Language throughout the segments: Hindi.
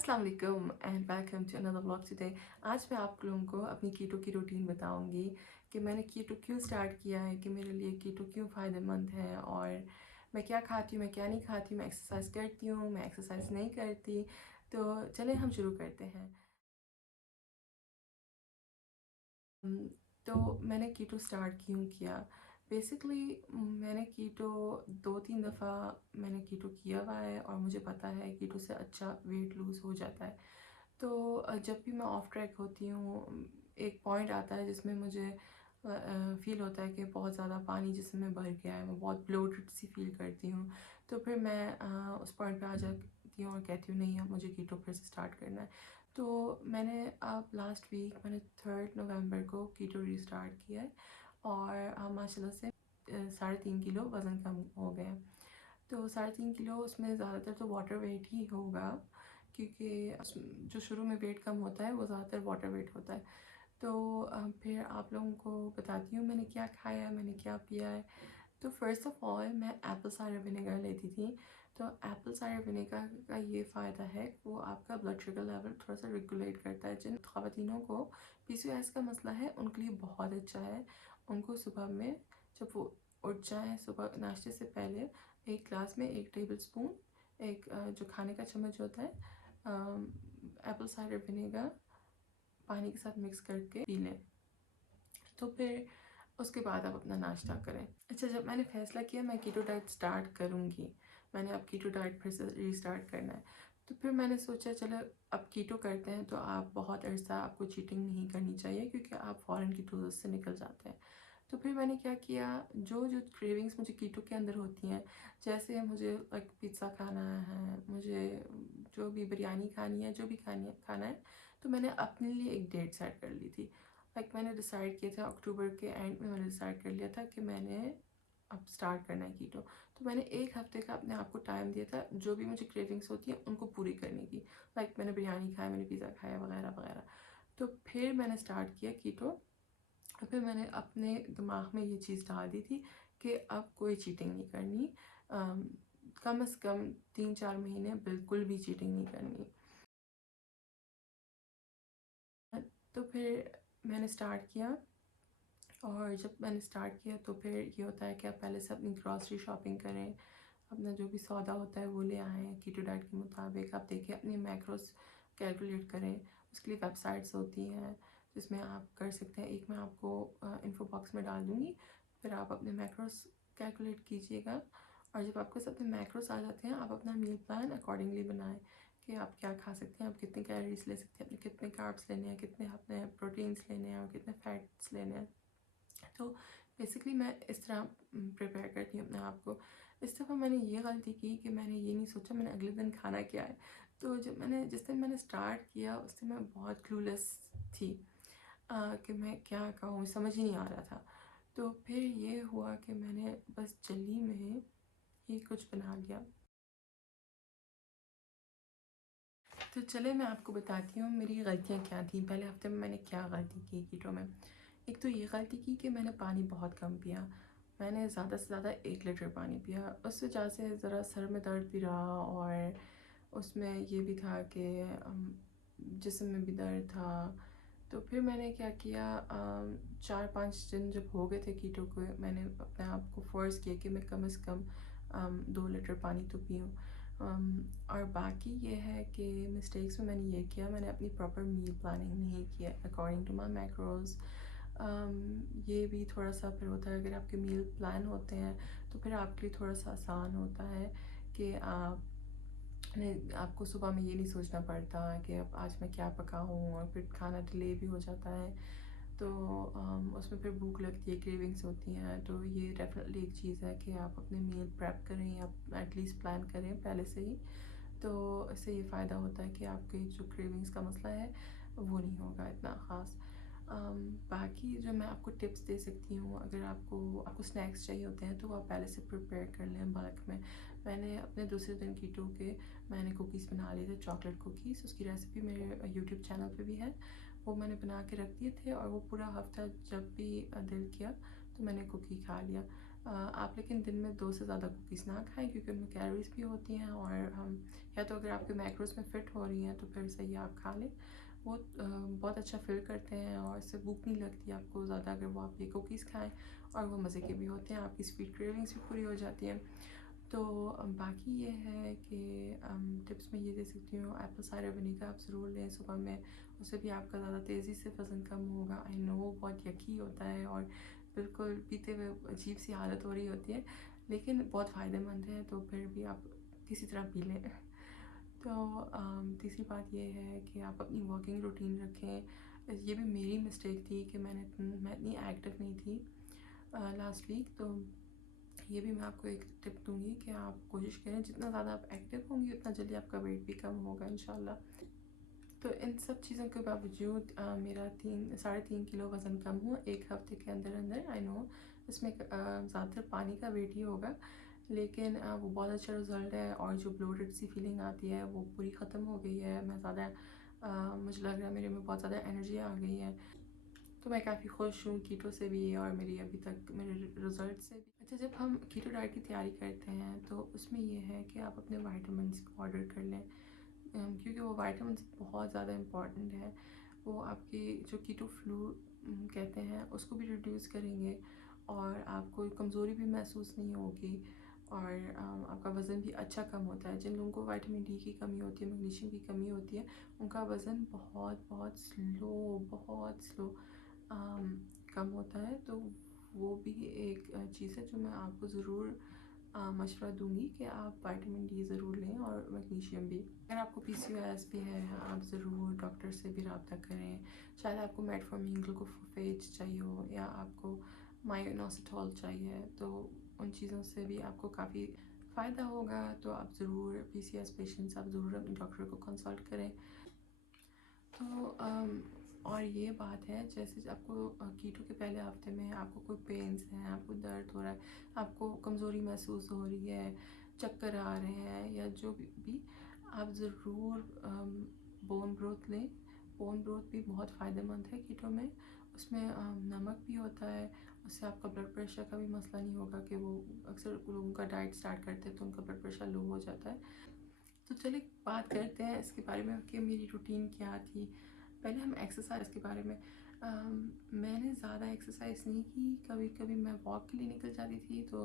अस्सलाम वालेकुम and welcome to another vlog today. आज मैं आप लोगों को अपनी कीटो की रूटीन बताऊंगी कि मैंने कीटो क्यों स्टार्ट किया है, कि मेरे लिए कीटो क्यों फ़ायदेमंद है और मैं क्या खाती हूँ, मैं क्या नहीं खाती हूँ, मैं एक्सरसाइज करती हूँ, मैं एक्सरसाइज नहीं करती। तो चलें हम शुरू करते हैं। हम्म, तो मैंने कीटो स्टार्ट क्यों किया। बेसिकली मैंने कीटो 2-3 दफ़ा मैंने कीटो किया हुआ है और मुझे पता है कीटो से अच्छा वेट लूज़ हो जाता है। तो जब भी मैं ऑफ ट्रैक होती हूँ, एक पॉइंट आता है जिसमें मुझे फ़ील होता है कि बहुत ज़्यादा पानी जिस्म में भर गया है, मैं बहुत ब्लोटेड सी फ़ील करती हूँ। तो फिर मैं उस पॉइंट पे आ जाती हूँ और कहती हूँ नहीं, अब मुझे कीटो फिर से स्टार्ट करना है। तो मैंने अब लास्ट वीक मैंने 3 नवंबर को कीटो रीस्टार्ट किया है और माशाल्लाह से 3.5 किलो वज़न कम हो गया। तो 3.5 किलो उसमें ज़्यादातर तो वाटर वेट ही होगा, क्योंकि जो शुरू में वेट कम होता है वो ज़्यादातर वाटर वेट होता है। तो फिर आप लोगों को बताती हूँ मैंने क्या खाया है, मैंने क्या पिया है। तो फ़र्स्ट ऑफ़ ऑल मैं एप्पल साइडर विनेगर लेती थी। तो एप्पल साइडर विनेगर का ये फ़ायदा है, वो आपका ब्लड शुगर लेवल थोड़ा सा रेगुलेट करता है। जिन ख़वातीनों को पीसीओएस का मसला है उनके लिए बहुत अच्छा है। उनको सुबह में जब वो उठ जाएँ, सुबह नाश्ते से पहले एक ग्लास में 1 टेबल स्पून एक जो खाने का चम्मच होता है एप्पल साइडर विनेगर पानी के साथ मिक्स करके पी लें। तो फिर उसके बाद आप अपना नाश्ता करें। अच्छा, जब मैंने फ़ैसला किया मैं कीटो डाइट स्टार्ट करूँगी, मैंने अब कीटो डाइट फिर से रीस्टार्ट करना है, तो फिर मैंने सोचा चलो अब कीटो करते हैं तो आप बहुत अर्सा आपको चीटिंग नहीं करनी चाहिए, क्योंकि आप फ़ौरन कीटोसिस से निकल जाते हैं। तो फिर मैंने क्या किया, जो जो क्रेविंग्स मुझे कीटो के अंदर होती हैं, जैसे मुझे लाइक पिज़्ज़ा खाना है, मुझे जो भी बिरयानी खानी है, जो भी खाना है, तो मैंने अपने लिए एक डेट सेट कर ली थी। लाइक मैंने डिसाइड किया था अक्टूबर के एंड में, मैंने डिसाइड कर लिया था कि मैंने अब स्टार्ट करना है कीटो। तो मैंने 1 हफ्ते का अपने आप को टाइम दिया था, जो भी मुझे क्रेविंग्स होती हैं उनको पूरी करने की। लाइक मैंने बिरयानी खाया, मैंने पिज़्ज़ा खाया वगैरह वगैरह। तो फिर मैंने स्टार्ट किया कीटो। फिर मैंने अपने दिमाग में ये चीज़ डाल दी थी कि अब कोई चीटिंग नहीं करनी। कम से कम 3-4 महीने बिल्कुल भी चीटिंग नहीं करनी। तो फिर मैंने स्टार्ट किया, और जब मैंने स्टार्ट किया तो फिर ये होता है कि आप पहले से अपनी ग्रॉसरी शॉपिंग करें, अपना जो भी सौदा होता है वो ले आएँ कीटो डाइट के मुताबिक। आप देखें अपनी मैक्रोस कैलकुलेट करें, उसके लिए वेबसाइट्स होती हैं जिसमें आप कर सकते हैं। एक मैं आपको इन्फो बॉक्स में डाल दूँगी, फिर आप अपने मैक्रोस कैलकुलेट कीजिएगा। और जब आपके साथ में मैक्रोस आ जाते हैं, आप अपना मील प्लान अकॉर्डिंगली बनाएं कि आप क्या खा सकते हैं, आप कितने कैलोरीज ले सकते हैं, अपने कितने कार्ब्स लेने हैं, कितने अपने प्रोटीन्स लेने हैं और कितने फैट्स लेने हैं। तो बेसिकली मैं इस तरह प्रिपेयर करती हूँ अपने आप को। इस दफ़ा मैंने ये गलती की कि मैंने ये नहीं सोचा मैंने अगले दिन खाना क्या है। तो जिस दिन मैंने स्टार्ट किया उस दिन मैं बहुत क्लूलेस थी कि मैं क्या कहूँ, समझ ही नहीं आ रहा था। तो फिर ये हुआ कि मैंने बस जल्दी में ही कुछ बना लिया। तो चले मैं आपको बताती हूँ मेरी गलतियाँ क्या थी, पहले हफ्ते में मैंने क्या गलती की कीटो में। एक तो ये गलती की कि मैंने पानी बहुत कम पिया। मैंने ज़्यादा से ज़्यादा 1 लीटर पानी पिया। उस वजह से ज़रा सर में दर्द भी रहा, और उसमें ये भी था कि जिस्म में भी दर्द था। तो फिर मैंने क्या किया, 4-5 दिन जब हो गए थे कीटो को, मैंने अपने आप को फ़ोर्स किया कि मैं कम से कम 2 लीटर पानी तो पीऊँ। और बाकी ये है कि मिस्टेक्स में मैंने ये किया, मैंने अपनी प्रॉपर मील प्लानिंग नहीं किया अकॉर्डिंग टू माई मैक्रोज। ये भी थोड़ा सा फिर होता है, अगर आपके मील प्लान होते हैं तो फिर आपके लिए थोड़ा सा आसान होता है कि आपको सुबह में ये नहीं सोचना पड़ता कि अब आज मैं क्या पकाऊँ, और फिर खाना डिले भी हो जाता है। तो उसमें फिर भूख लगती है, क्रेविंग्स होती हैं। तो ये डेफिनेटली एक चीज़ है कि आप अपने मील प्रेप करें या एटलीस्ट प्लान करें पहले से ही। तो इससे ये फ़ायदा होता है कि आपके जो क्रेविंग्स का मसला है वो नहीं होगा इतना ख़ास। बाकी जो मैं आपको टिप्स दे सकती हूँ, अगर आपको स्नैक्स चाहिए होते हैं तो वो आप पहले से प्रिपेयर कर लें बल्क में। मैंने अपने दूसरे दिन कीटो के मैंने कुकीज़ बना लिए थे, चॉकलेट कुकीज़। उसकी रेसिपी मेरे यूट्यूब चैनल पे भी है। वो मैंने बना के रख दिए थे, और वो पूरा हफ्ता जब भी दिल किया तो मैंने कुकी खा लिया। आप लेकिन दिन में 2 से ज़्यादा कुकीज़ ना खाएँ, क्योंकि उनमें कैलोरीज़ भी होती हैं, और हम या तो अगर आपके मैक्रोज़ में फ़िट हो रही हैं तो फिर सही है, आप खा लें। वो बहुत अच्छा फ़िल करते हैं और इससे भूख नहीं लगती आपको ज़्यादा अगर वो आप ये कुकीज़ खाएँ, और वो मज़े के भी होते हैं, आपकी स्वीट क्रेविंग्स भी पूरी हो जाती हैं। तो बाकी ये है कि टिप्स मैं ये दे सकती हूँ, एप्पल साइडर विनेगर आप ज़रूर लें सुबह में, उससे भी आपका ज़्यादा तेज़ी से वज़न कम होगा। आई नो बहुत यकी होता है और बिल्कुल पीते हुए अजीब सी हालत हो रही होती है, लेकिन बहुत फ़ायदेमंद है, तो फिर भी आप किसी तरह पी लें। तो तीसरी बात ये है कि आप अपनी वॉकिंग रूटीन रखें। ये भी मेरी मिस्टेक थी कि मैं इतनी एक्टिव नहीं थी लास्ट वीक। तो ये भी मैं आपको एक टिप दूँगी कि आप कोशिश करें, जितना ज़्यादा आप एक्टिव होंगी उतना जल्दी आपका वेट भी कम होगा इंशाल्लाह। तो इन सब चीज़ों के बावजूद मेरा 3 साढ़े 3 किलो वज़न कम हुआ 1 हफ़्ते के अंदर अंदर। आई नो इसमें ज़्यादातर पानी का वेट ही होगा, लेकिन वो बहुत अच्छा रिज़ल्ट है, और जो ब्लोटेड सी फीलिंग आती है वो पूरी ख़त्म हो गई है। मैं ज़्यादा मुझे लग रहा है मेरे में बहुत ज़्यादा एनर्जी आ गई है। तो मैं काफ़ी खुश हूँ कीटो से भी, और मेरी अभी तक मेरे रिज़ल्ट से भी। अच्छा, जब हम कीटो डाइट की तैयारी करते हैं तो उसमें ये है कि आप अपने विटामिन्स ऑर्डर कर लें, क्योंकि वो विटामिन्स बहुत ज़्यादा इम्पॉर्टेंट है। वो आपकी जो कीटो फ्लू कहते हैं उसको भी रिड्यूस करेंगे, और आपको कमज़ोरी भी महसूस नहीं होगी, और आपका वज़न भी अच्छा कम होता है। जिन लोगों को विटामिन डी की कमी होती है, मैग्नीशियम की कमी होती है, उनका वज़न बहुत स्लो कम होता है। तो वो भी एक चीज़ है जो मैं आपको ज़रूर मशवरा दूँगी कि आप विटामिन डी ज़रूर लें, और मैग्नीशियम भी। अगर आपको पीसीओएस भी है, आप ज़रूर डॉक्टर से भी रब्ता करें। शायद आपको मेटफॉर्मिन, ग्लूकोफेज चाहिए हो, या आपको मायोनोसिटोल चाहिए, तो उन चीज़ों से भी आपको काफ़ी फ़ायदा होगा। तो आप ज़रूर पीसीओएस पेशेंट्स आप ज़रूर अपने डॉक्टर को कंसल्ट करें। तो और ये बात है, जैसे आपको कीटो के पहले हफ्ते में आपको कोई पेन्स हैं, आपको दर्द हो रहा है, आपको कमज़ोरी महसूस हो रही है, चक्कर आ रहे हैं, या जो भी आप ज़रूर बोन ब्रोथ लें। बोन ब्रोथ भी बहुत फ़ायदेमंद है कीटो में। उसमें नमक भी होता है, उससे आपका ब्लड प्रेशर का भी मसला नहीं होगा, कि वो अक्सर लोगों का डाइट स्टार्ट करते हैं तो उनका ब्लड प्रेशर लो हो जाता है। तो चलिए बात करते हैं इसके बारे में कि मेरी रूटीन क्या थी। पहले हम एक्सरसाइज के बारे में। मैंने ज़्यादा एक्सरसाइज नहीं की, कभी कभी मैं वॉक के लिए निकल जाती थी, तो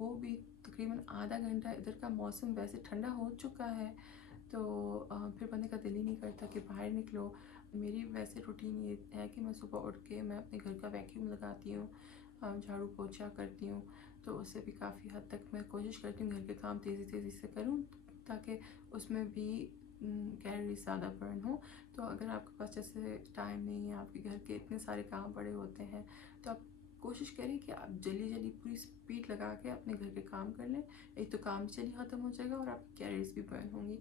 वो भी तकरीबन आधा घंटा। इधर का मौसम वैसे ठंडा हो चुका है, तो फिर बंदे का दिल ही नहीं करता कि बाहर निकलो। मेरी वैसे रूटीन ये है कि मैं सुबह उठ के मैं अपने घर का वैक्यूम लगाती हूँ, झाड़ू पोछा करती हूँ। तो उससे भी काफ़ी हद तक मैं कोशिश करती हूँ घर के काम तेज़ी तेज़ी से करूँ, ताकि उसमें भी कैलोरी ज़्यादा बर्न हो। तो अगर आपके पास जैसे टाइम नहीं है, आपके घर के इतने सारे काम पड़े होते हैं, तो आप कोशिश करें कि आप जल्दी जल्दी पूरी स्पीड लगा के अपने घर के काम कर लें। एक तो काम भी जल्दी ख़त्म हो जाएगा, और आपकी कैलोरीज भी बर्न होंगी।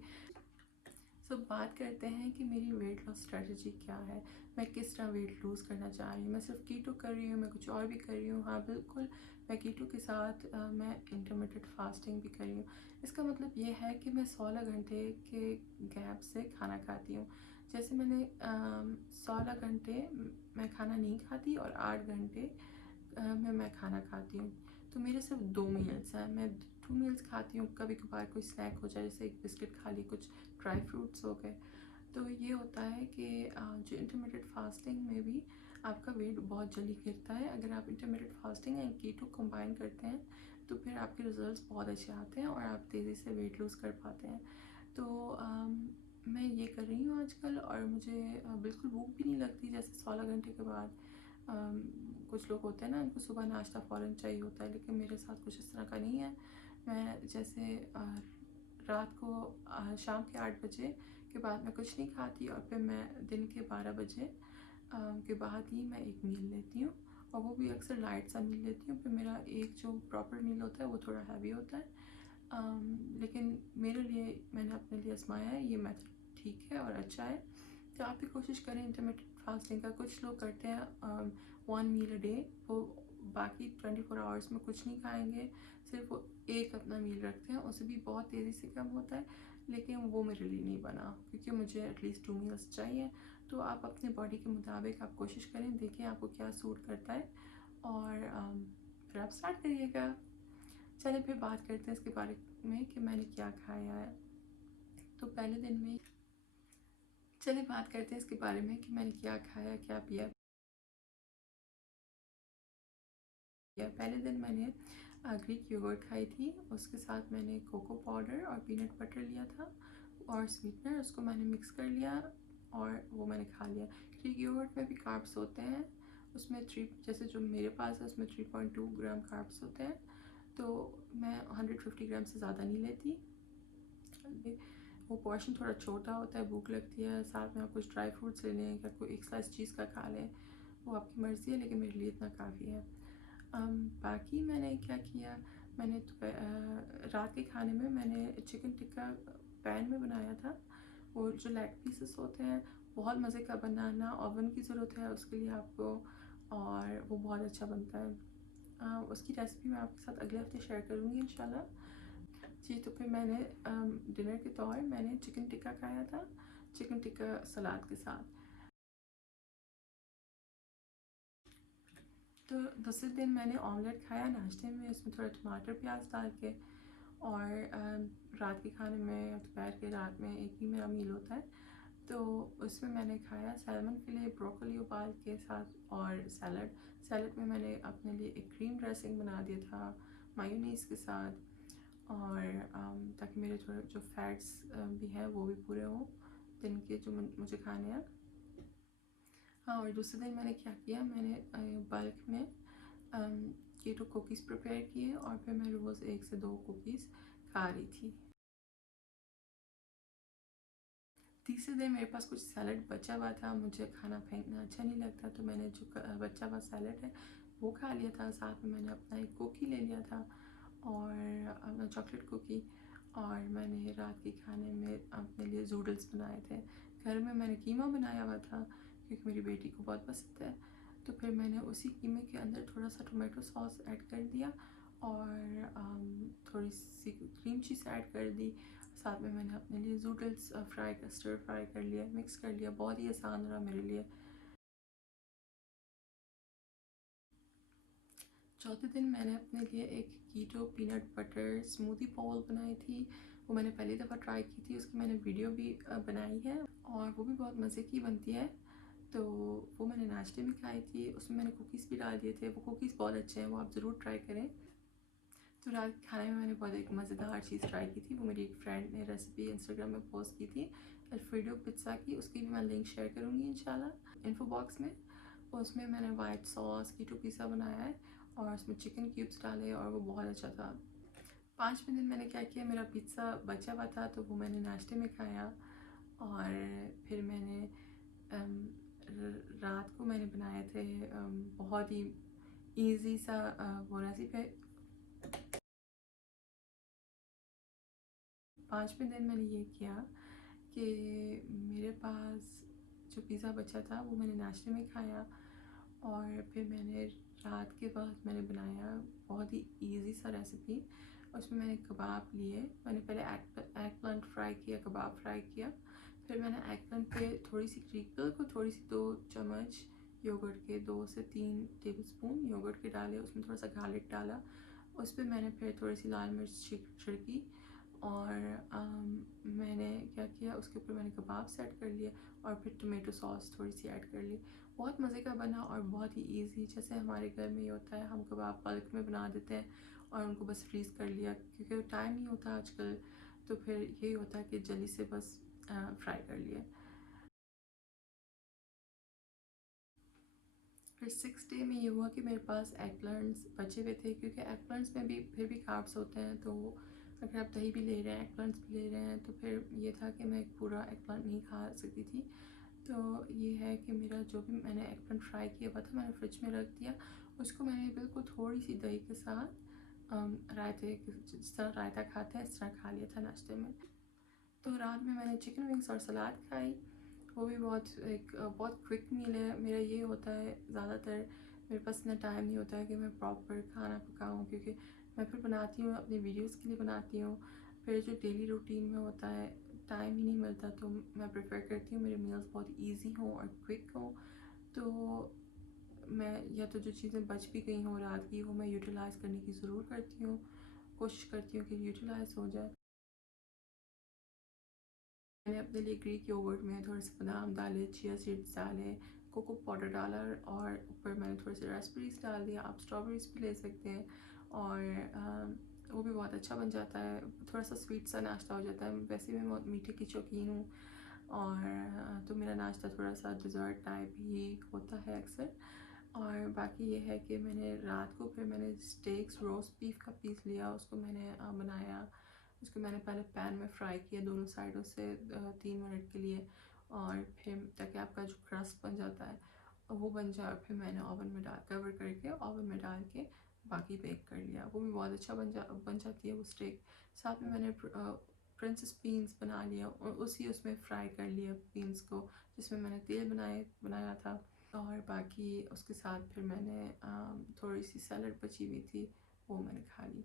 सो बात करते हैं कि मेरी वेट लॉस स्ट्रेटजी क्या है, मैं किस तरह वेट लूज़ करना चाह रही हूँ। मैं सिर्फ कीटो कर रही हूँ, मैं कुछ और भी कर रही हूँ? हाँ बिल्कुल, मैं कीटो के साथ मैं इंटरमिटेंट फास्टिंग भी कर रही हूँ। इसका मतलब ये है कि मैं 16 घंटे के गैप से खाना खाती हूँ। जैसे मैंने 16 घंटे मैं खाना नहीं खाती, और 8 घंटे में मैं खाना खाती हूँ। तो मेरे सिर्फ 2 मील्स हैं, मैं 2 मील्स खाती हूँ। कभी कभार कोई स्नैक हो जाए, जैसे एक बिस्किट खा ली, कुछ ड्राई फ्रूट्स हो गए। तो ये होता है कि जो इंटरमिटेंट फास्टिंग में भी आपका वेट बहुत जल्दी गिरता है। अगर आप intermittent fasting and keto combine करते हैं, तो फिर आपके रिजल्ट्स बहुत अच्छे आते हैं, और आप तेज़ी से वेट लूज़ कर पाते हैं। तो मैं ये कर रही हूँ आजकल, और मुझे बिल्कुल भूख भी नहीं लगती। जैसे 16 घंटे के बाद कुछ लोग होते हैं ना, उनको सुबह नाश्ता फ़ौरन चाहिए होता है, लेकिन मेरे साथ कुछ इस तरह का नहीं है। मैं जैसे रात को शाम के 8 बजे के बाद मैं कुछ नहीं खाती, और फिर मैं दिन के 12 बजे के बाद ही मैं एक मील लेती हूँ, और वो भी अक्सर लाइट सा मील लेती हूँ। फिर मेरा एक जो प्रॉपर मील होता है वो थोड़ा हैवी होता है। लेकिन मेरे लिए, मैंने अपने लिए आजमाया है, ये मेथड ठीक है और अच्छा है। तो आप भी कोशिश करें इंटरमिटेंट फास्टिंग का। कुछ लोग करते हैं 1 मील अ डे, वो बाकी 24 आवर्स में कुछ नहीं खाएंगे, सिर्फ वो एक अपना मील रखते हैं, उसे भी बहुत तेज़ी से कम होता है। लेकिन वो मेरे लिए नहीं बना, क्योंकि मुझे एटलीस्ट 2 मील्स चाहिए। तो आप अपने बॉडी के मुताबिक आप कोशिश करें, देखें आपको क्या सूट करता है, और फिर आप स्टार्ट करिएगा। चलिए फिर बात करते हैं इसके बारे में कि मैंने क्या खाया है। तो पहले दिन में चलिए बात करते हैं इसके बारे में कि मैंने क्या खाया, क्या पिया। पहले दिन मैंने ग्रीक योगर्ट खाई थी, उसके साथ मैंने कोको पाउडर और पीनट बटर लिया था और स्वीटनर, उसको मैंने मिक्स कर लिया और वो मैंने खा लिया। ग्रीक योगर्ट में भी कार्ब्स होते हैं, उसमें जैसे जो मेरे पास है उसमें 3.2 ग्राम कार्ब्स होते हैं, तो मैं 150 ग्राम से ज़्यादा नहीं लेती। वो पोर्शन थोड़ा छोटा होता है, भूख लगती है, साथ में आप कुछ ड्राई फ्रूट्स ले लें या कोई एक स्लाइस चीज़ का खा लें, वो आपकी मर्ज़ी है, लेकिन मेरे लिए इतना काफ़ी है। बाकी मैंने क्या किया, मैंने रात के खाने में मैंने चिकन टिक्का पैन में बनाया था। वो जो लेग पीसेस होते हैं बहुत मज़े का बनाना, ओवन की ज़रूरत है उसके लिए आपको, और वो बहुत अच्छा बनता है। उसकी रेसिपी मैं आपके साथ अगले हफ्ते शेयर करूँगी इंशाल्लाह जी। तो फिर मैंने डिनर के तौर मैंने चिकन टिक्का खाया था, चिकन टिक्का सलाद के साथ। तो दूसरे दिन मैंने ऑमलेट खाया नाश्ते में, उसमें थोड़ा टमाटर प्याज डाल के, और रात के खाने में दोपहर के रात में एक ही मेरा मील होता है, तो उसमें मैंने खाया सैल्मन फिले ब्रोकली उबाल के साथ और सैलड। सैलड में मैंने अपने लिए एक क्रीम ड्रेसिंग बना दिया था मायोनीज़ के साथ, और ताकि मेरे थोड़े जो फैट्स भी हैं वो भी पूरे हों दिन के जो मुझे खाने हैं। हाँ, और दूसरे दिन मैंने क्या किया, मैंने बल्क में कीटो कुकीज़ प्रिपेयर किए और फिर मैं रोज़ 1 से 2 कुकीज़ खा रही थी। तीसरे दिन मेरे पास कुछ सैलड बचा हुआ था, मुझे खाना फेंकना अच्छा नहीं लगता, तो मैंने जो बचा हुआ सैलड है वो खा लिया था। साथ में मैंने अपना एक कुकी ले लिया था और अपना चॉकलेट कुकी, और मैंने रात के खाने में अपने लिए जूडल्स बनाए थे। घर में मैंने कीमा बनाया हुआ था क्योंकि मेरी बेटी को बहुत पसंद है, तो फिर मैंने उसी कीमे के अंदर थोड़ा सा टोमेटो सॉस ऐड कर दिया और थोड़ी सी क्रीम चीज़ ऐड कर दी। साथ में मैंने अपने लिए नूडल्स स्टर फ्राई कर लिया, मिक्स कर लिया, बहुत ही आसान रहा मेरे लिए। चौथे दिन मैंने अपने लिए एक कीटो पीनट बटर स्मूदी बाउल बनाई थी, वो मैंने पहली दफ़ा ट्राई की थी, उसकी मैंने वीडियो भी बनाई है और वो भी बहुत मज़े की बनती है। तो वो मैंने नाश्ते में खाई थी, उसमें मैंने कुकीज़ भी डाल दिए थे, वो कुकीज़ बहुत अच्छे हैं, वो आप ज़रूर ट्राई करें। तो रात के खाने में मैंने बहुत एक मज़ेदार चीज़ ट्राई की थी, वो मेरी एक फ्रेंड ने रेसिपी इंस्टाग्राम में पोस्ट की थी अल्फ्रेडो पिज़्ज़ा की, उसकी भी मैं लिंक शेयर करूँगी इंशाल्लाह इन्फो बॉक्स में। उसमें मैंने वाइट सॉस कीटो पिज़्ज़ा बनाया है और उसमें चिकन क्यूब्स डाले और वो बहुत अच्छा था। 5वें दिन मैंने क्या किया, मेरा पिज़्ज़ा बचा हुआ था तो वो मैंने नाश्ते में खाया, और फिर मैंने रात को मैंने बनाए थे बहुत ही ईज़ी सा वो रेसिपी। 5वें दिन मैंने ये किया कि मेरे पास जो पिज़्ज़ा बचा था वो मैंने नाश्ते में खाया, और फिर मैंने रात के वक्त मैंने बनाया बहुत ही इजी सा रेसिपी। उसमें मैंने कबाब लिए, मैंने पहले एग प्लांट फ्राई किया, कबाब फ्राई किया, फिर मैंने एग प्लांट पे थोड़ी सी ग्रीक को थोड़ी सी 2 चम्मच योगर्ट के 2 से 3 टेबलस्पून योगर्ट के डाले, उसमें थोड़ा सा गार्लिक डाला, उस पर मैंने फिर थोड़ी सी लाल मिर्च छिड़की, और मैंने क्या किया, उसके ऊपर मैंने कबाब ऐड कर लिए और फिर टोमेटो सॉस थोड़ी सी ऐड कर ली। बहुत मज़े का बना और बहुत ही इजी, जैसे हमारे घर में ये होता है हम कबाब बल्क में बना देते हैं और उनको बस फ्रीज़ कर लिया, क्योंकि टाइम नहीं होता आजकल, तो फिर यही होता है कि जल्दी से बस फ्राई कर लिए। फिर 6 डे में ये हुआ कि मेरे पास एग प्लांट्स बचे हुए थे, क्योंकि एग प्लांट्स में भी फिर भी कार्ब्स होते हैं, तो अगर आप दही भी ले रहे हैं एग प्लांट्स भी ले रहे हैं तो फिर ये था कि मैं एक पूरा एग प्लांट नहीं खा सकती थी। तो ये है कि मेरा जो भी मैंने एग प्लांट फ्राई किया हुआ था मैंने फ्रिज में रख दिया, उसको मैंने बिल्कुल थोड़ी सी दही के साथ रायते जिस तरह रायता खाते हैं इस तरह खा लिया था नाश्ते में। तो रात में मैंने चिकन विंग्स और सलाद खाई, वो भी बहुत क्विक मील है। मेरा ये होता है ज़्यादातर मेरे पास इतना टाइम नहीं होता है कि मैं प्रॉपर खाना पकाऊँ, क्योंकि मैं फिर बनाती हूँ अपनी वीडियोस के लिए बनाती हूँ, फिर जो डेली रूटीन में होता है टाइम ही नहीं मिलता, तो मैं प्रेफर करती हूँ मेरे मील्स बहुत इजी हों और क्विक हों। तो मैं या तो जो चीज़ें बच भी गई हों रात की, वो मैं यूटिलाइज़ करने की ज़रूर करती हूँ, कोशिश करती हूँ कि यूटिलाइज़ हो जाए। मैंने अपने लिए ग्रीक योगर्ट में थोड़े से बादाम डाले, चिया सीड्स डाले, कोको पाउडर डाला और ऊपर मैंने थोड़े से रास्पबेरीज़ डाल दिया। आप स्ट्रॉबेरीज़ भी ले सकते हैं और वो भी बहुत अच्छा बन जाता है। थोड़ा सा स्वीट सा नाश्ता हो जाता है। वैसे भी मैं बहुत मीठे की शौकीन हूँ और तो मेरा नाश्ता थोड़ा सा डिज़र्ट टाइप ही होता है अक्सर। और बाकी ये है कि मैंने रात को फिर मैंने स्टेक्स रोस्ट बीफ का पीस लिया, उसको मैंने बनाया। उसको मैंने पहले पैन में फ्राई किया दोनों साइडों से 3 मिनट के लिए, और फिर ताकि आपका जो क्रस्ट बन जाता है वो बन जाए, और फिर मैंने ओवन में डाल कवर करके ओवन में डाल के बाकी बेक कर लिया। वो भी बहुत अच्छा बन जाती है वो स्टेक। साथ में मैंने प्रिंसेस बीन्स बना लिया और उसी उसमें फ्राई कर लिया बीन्स को, जिसमें मैंने तेल बनाया था। और बाकी उसके साथ फिर मैंने थोड़ी सी सैलड बची हुई थी, वो मैंने खा ली।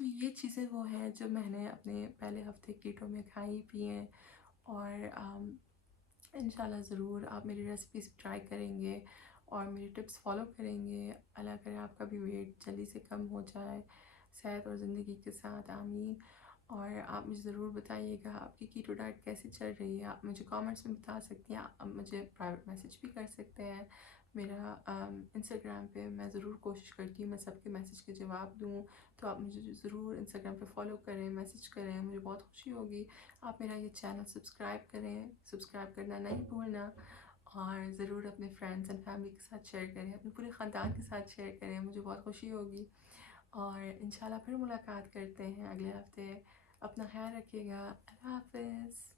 तो ये चीज़ें वो हैं जो मैंने अपने पहले हफ्ते कीटो में खाई पी हैं। और इंशाल्लाह ज़रूर आप मेरी रेसिपीज़ ट्राई करेंगे और मेरी टिप्स फॉलो करेंगे। अल्लाह करे आपका भी वेट जल्दी से कम हो जाए सेहत और ज़िंदगी के साथ, आमीन। और आप मुझे ज़रूर बताइएगा आपकी कीटो डाइट कैसी चल रही है। आप मुझे कमेंट्स में बता सकती हैं, आप मुझे प्राइवेट मैसेज भी कर सकते हैं। मेरा इंस्टाग्राम पे मैं ज़रूर कोशिश करती हूँ मैं सबके मैसेज के जवाब दूँ। तो आप मुझे ज़रूर इंस्टाग्राम पे फॉलो करें, मैसेज करें, मुझे बहुत खुशी होगी। आप मेरा ये चैनल सब्सक्राइब करें, सब्सक्राइब करना नहीं भूलना। और ज़रूर अपने फ्रेंड्स एंड फैमिली के साथ शेयर करें, अपने पूरे ख़ानदान के साथ शेयर करें, मुझे बहुत खुशी होगी। और इंशाल्लाह फिर मुलाकात करते हैं अगले हफ्ते। अपना ख्याल रखिएगा। अल्लाह हाफ़िज़।